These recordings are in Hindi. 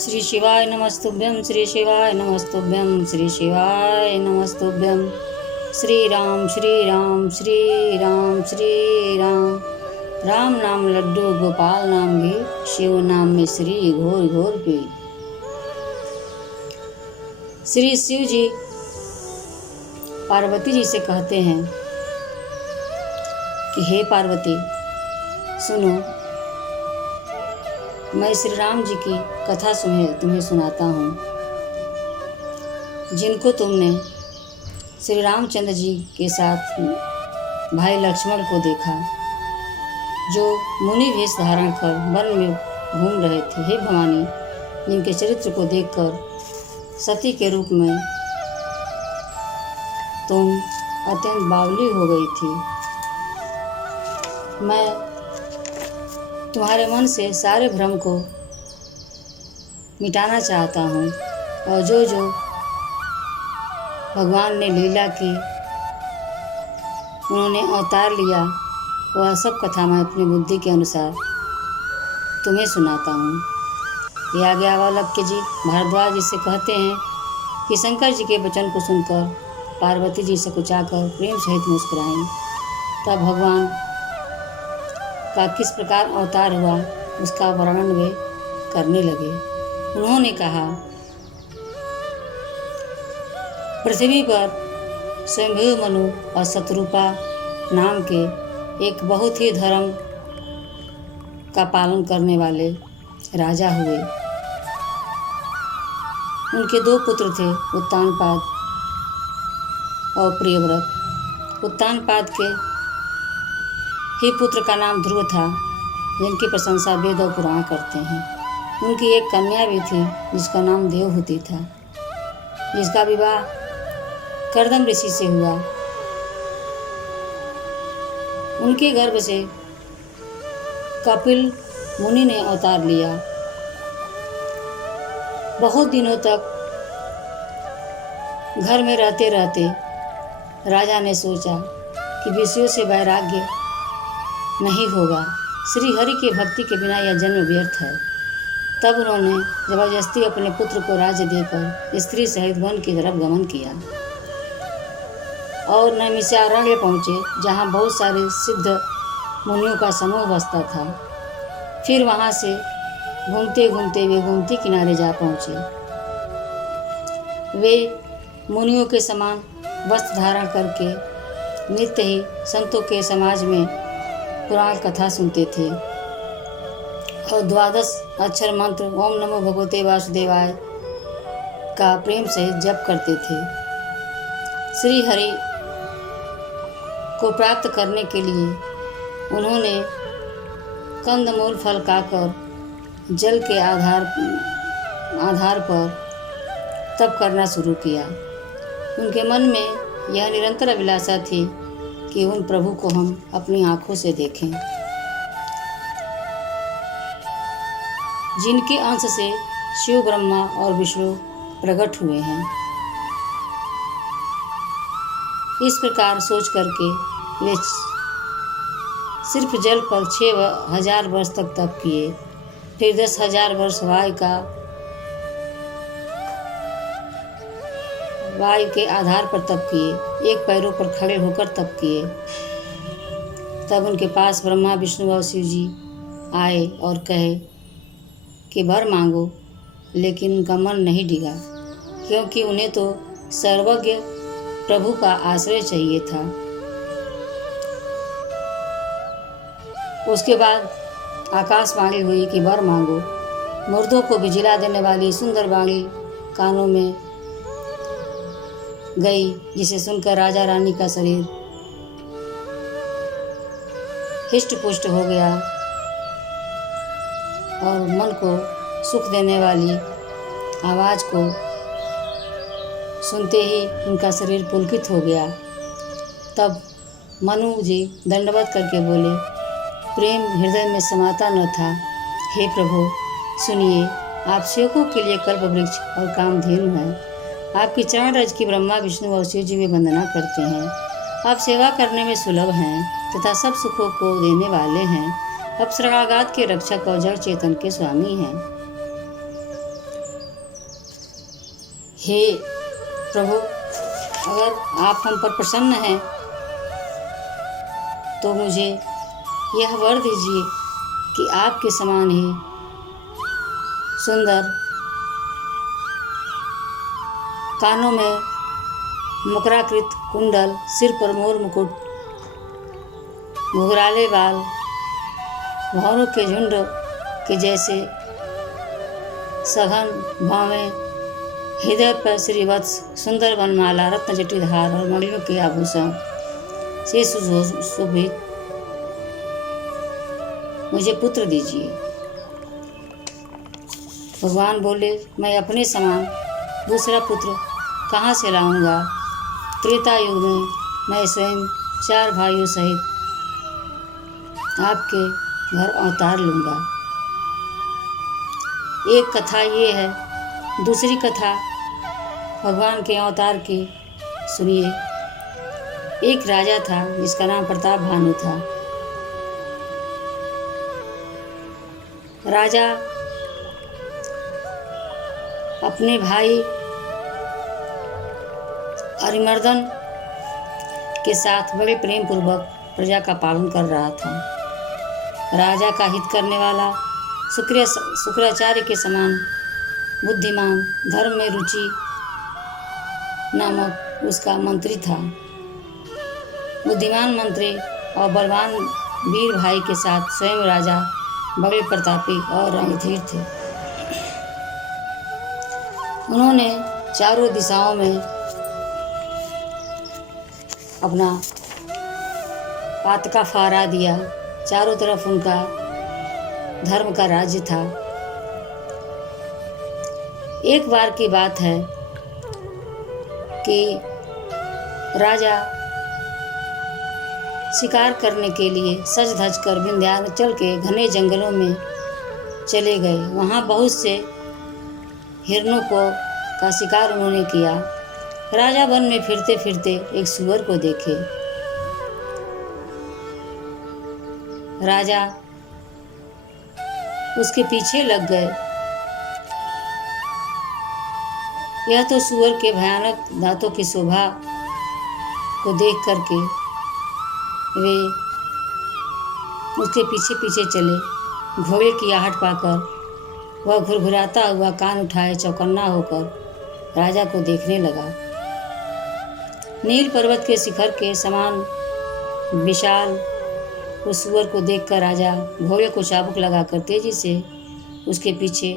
श्री शिवाय नमस्तुभ्यं श्री शिवाय नमस्तुभ्यं श्री शिवाय नमस्तुभ्यं। श्री राम श्री राम श्री राम श्री राम। राम नाम लड्डू गोपाल नाम घी, शिव नाम में श्री घोर घोर पी। श्री शिव जी पार्वती जी से कहते हैं कि हे पार्वती सुनो, मैं श्री राम जी की कथा तुम्हें सुनाता हूँ, जिनको तुमने श्री रामचंद्र जी के साथ भाई लक्ष्मण को देखा, जो मुनि वेश धारण कर वन में घूम रहे थे। हे भवानी, जिनके चरित्र को देखकर सती के रूप में तुम अत्यंत बावली हो गई थी। मैं तुम्हारे मन से सारे भ्रम को मिटाना चाहता हूँ, और जो जो भगवान ने लीला की, उन्होंने अवतार लिया, वह सब कथा मैं अपनी बुद्धि के अनुसार तुम्हें सुनाता हूँ। ये याज्ञवल्क्य जी भारद्वाज जी से कहते हैं कि शंकर जी के वचन को सुनकर पार्वती जी सकुचाकर प्रेम सहित मुस्कुराईं। तब भगवान का किस प्रकार अवतार हुआ उसका वर्णन वे करने लगे। उन्होंने कहा, पृथ्वी पर स्वयंभू मनु और शत्रुपा नाम के एक बहुत ही धर्म का पालन करने वाले राजा हुए। उनके दो पुत्र थे, उत्तानपाद और प्रियव्रत। उत्तानपाद के ही पुत्र का नाम ध्रुव था, जिनकी प्रशंसा वेद और पुराण करते हैं। उनकी एक कन्या भी थी जिसका नाम देवहूति था, जिसका विवाह कर्दम ऋषि से हुआ। उनके गर्भ से कपिल मुनि ने अवतार लिया। बहुत दिनों तक घर में रहते रहते राजा ने सोचा कि विषयों से वैराग्य नहीं होगा, श्री हरि के भक्ति के बिना यह जन्म व्यर्थ है। तब उन्होंने जबरदस्ती अपने पुत्र को राज्य देकर स्त्री सहित वन की तरफ गमन किया और नैमिषारण्य पहुँचे, जहाँ बहुत सारे सिद्ध मुनियों का समूह बसता था। फिर वहाँ से घूमते घूमते वे गोमती किनारे जा पहुँचे। वे मुनियों के समान वस्त्र धारण करके नित्य ही संतों के समाज में पुराण कथा सुनते थे और 12 अक्षर मंत्र ओम नमो भगवते वासुदेवाय का प्रेम सहित जप करते थे। श्री हरि को प्राप्त करने के लिए उन्होंने कंदमूल फल खाकर जल के आधार पर तप करना शुरू किया। उनके मन में यह निरंतर अभिलाषा थी कि उन प्रभु को हम अपनी आँखों से देखें, जिनके अंश से शिव ब्रह्मा और विष्णु प्रकट हुए हैं। इस प्रकार सोच करके वे सिर्फ जल पर 6000 वर्ष तक तप किए। फिर 10,000 वर्ष वायु के आधार पर तप किए, एक पैरों पर खड़े होकर तप किए। तब उनके पास ब्रह्मा विष्णु और शिव जी आए और कहे कि वर मांगो, लेकिन उनका मन नहीं डिगा, क्योंकि उन्हें तो सर्वज्ञ प्रभु का आश्रय चाहिए था। उसके बाद आकाशवाणी हुई कि वर मांगो। मुर्दों को भी जिला देने वाली सुंदर वाणी कानों में गई, जिसे सुनकर राजा रानी का शरीर हिष्ट पुष्ट हो गया और मन को सुख देने वाली आवाज़ को सुनते ही उनका शरीर पुलकित हो गया। तब मनु जी दंडवत करके बोले, प्रेम हृदय में समाता न था। हे प्रभु सुनिए, आप सेवकों के लिए कल्प वृक्ष और कामधेनु हैं। आपकी चरण रज की ब्रह्मा विष्णु और शिव जी में वंदना करते हैं। आप सेवा करने में सुलभ हैं तथा सब सुखों को देने वाले हैं। आप शरणागत के रक्षक और जड़ चेतन के स्वामी हैं। हे प्रभु, अगर आप हम पर प्रसन्न हैं तो मुझे यह वर दीजिए कि आपके समान ही सुंदर, कानों में मुकुराकृत कुंडल, सिर पर मोर मुकुट, घुघराले बाल, भौरों के झुंड के जैसे सघन भावें, हृदय पर श्रीवत्स, सुंदर वनमाला, रत्न जटिधार और मणियों के आभूषण से सुशोभित मुझे पुत्र दीजिए। भगवान बोले, मैं अपने समान दूसरा पुत्र कहाँ से लाऊंगा? त्रेता युग में मैं स्वयं 4 भाइयों सहित आपके घर अवतार लूँगा। एक कथा ये है। दूसरी कथा भगवान के अवतार की सुनिए। एक राजा था जिसका नाम प्रताप भानु था। राजा अपने भाई अरिमर्दन के साथ बड़े प्रेम पूर्वक प्रजा का पालन कर रहा था। राजा का हित करने वाला शुक्राचार्य के समान बुद्धिमान, धर्म में रुचि नामक उसका मंत्री था। बुद्धिमान मंत्री और बलवान वीर भाई के साथ स्वयं राजा बड़े प्रतापी और रणधीर थे। उन्होंने चारों दिशाओं में अपना पातका फहरा दिया। चारों तरफ उनका धर्म का राज्य था। एक बार की बात है कि राजा शिकार करने के लिए सज धज कर विंध्याचल के घने जंगलों में चले गए। वहाँ बहुत से हिरणों का शिकार उन्होंने किया। राजा वन में फिरते फिरते एक सूअर को देखे। राजा उसके पीछे लग गए। यह तो सूअर के भयानक दांतों की शोभा को देख करके वे उसके पीछे पीछे चले। घोड़े की आहट पाकर वह घुरघुराता हुआ कान उठाए चौकन्ना होकर राजा को देखने लगा। नील पर्वत के शिखर के समान विशाल उस सूअर को देखकर राजा घोड़े को चाबुक लगाकर तेजी से उसके पीछे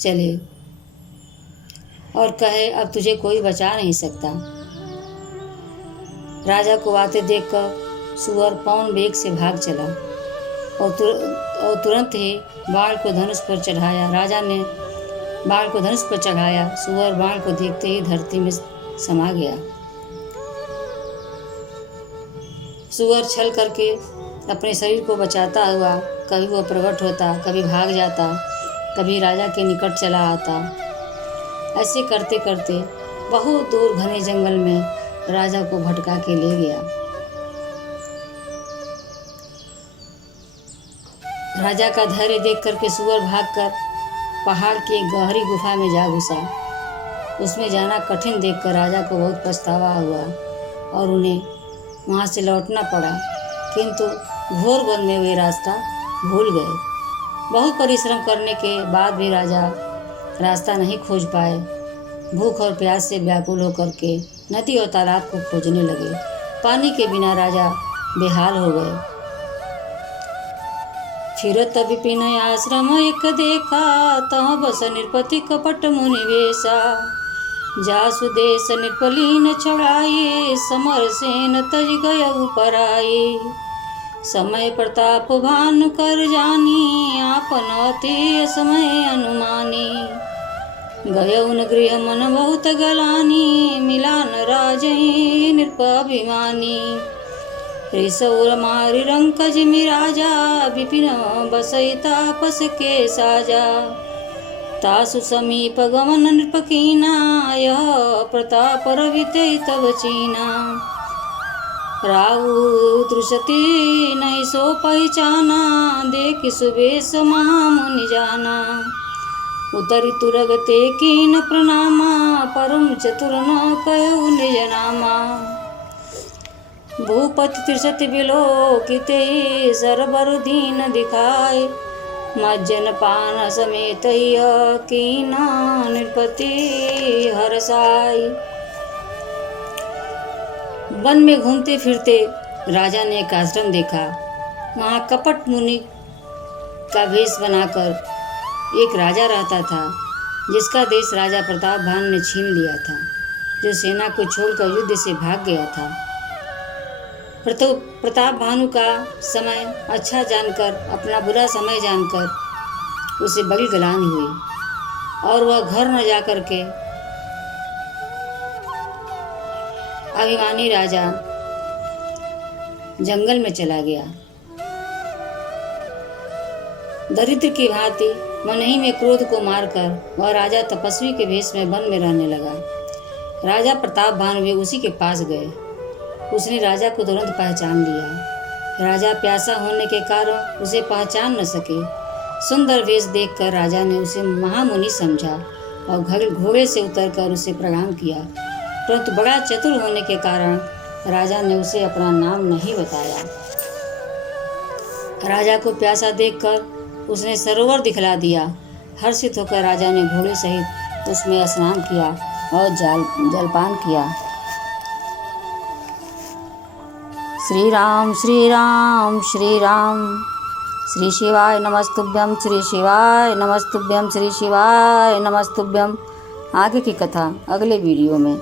चले और कहे, अब तुझे कोई बचा नहीं सकता। राजा को आते देखकर सूअर पवन वेग से भाग चला और तुरंत ही बाण को धनुष पर चढ़ाया। राजा ने बाण को धनुष पर चढ़ाया। सूअर बाण को देखते ही धरती में समा गया। सूअर छल करके अपने शरीर को बचाता हुआ कभी वो प्रकट होता, कभी भाग जाता, कभी राजा के निकट चला आता। ऐसे करते करते बहुत दूर घने जंगल में राजा को भटका के ले गया। राजा का धैर्य देख करके सूअर भागकर पहाड़ की एक गहरी गुफा में जा घुसा। उसमें जाना कठिन देखकर राजा को बहुत पछतावा हुआ और उन्हें वहाँ से लौटना पड़ा, किंतु घोर वन में वे रास्ता भूल गए। बहुत परिश्रम करने के बाद भी राजा रास्ता नहीं खोज पाए। भूख और प्यास से व्याकुल होकर के नदी और तालाब को खोजने लगे। पानी के बिना राजा बेहाल हो गए। फिरत विपिन आश्रम एक देखा, तह बस निरपति कपट मुनि वेशा। जासु देश निर्पलीन चढ़ाए, समर सेन तज गय पराए। समय प्रताप भानु कर जानी, आपन अति समय अनुमानी। गय उन गृह मन बहुत गलानी, मिलान राजई नृपाभिमानी। ऋषौर मारि रंकज मिराजा, विपिन बसई तापस के साजा। तासु समीप गमन नृपकीना, यह प्रताप रविते तब चीना। राहु दृशति नहीं सो पहचाना, देख सुबेश महामुनि जाना। उतरि तुरगते कीन प्रणामा, परम चतुर न कहु निज नामा। भूपति त्रिशति बिलोकिते, सरबर दीन दिखाए, मज्जन पान समेत कीना नृपति हरसाई। वन में घूमते फिरते राजा ने एक आश्रम देखा। वहाँ कपट मुनि का वेश बनाकर एक राजा रहता था, जिसका देश राजा प्रताप भानु ने छीन लिया था, जो सेना को छोड़कर युद्ध से भाग गया था। प्रताप भानु का समय अच्छा जानकर, अपना बुरा समय जानकर उसे बड़ी गलानी हुई और वह घर न जाकर के अभिमानी राजा जंगल में चला गया। दरिद्र की भांति मनही में क्रोध को मारकर वह राजा तपस्वी के भेष में वन में रहने लगा। राजा प्रताप भानु भी उसी के पास गए। उसने राजा को तुरंत पहचान लिया। राजा प्यासा होने के कारण उसे पहचान न सके। सुंदर वेश देखकर राजा ने उसे महामुनि समझा और घोड़े से उतरकर उसे प्रणाम किया, परंतु बड़ा चतुर होने के कारण राजा ने उसे अपना नाम नहीं बताया। राजा को प्यासा देखकर उसने सरोवर दिखला दिया। हर्षित होकर राजा ने घोड़े सहित उसमें स्नान किया और जलपान किया। श्री राम श्री राम श्री राम। श्री शिवाय नमस्तुभ्यं, श्री शिवाय नमस्तुभ्यं, श्री शिवाय नमस्तुभ्यं। आगे की कथा अगले वीडियो में।